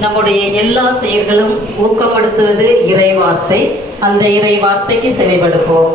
நம்முடைய எல்லா செயல்களும் ஊக்கப்படுத்துவது இறை வார்த்தை அந்த இறை வார்த்தைக்கு செவிப்படுப்போம்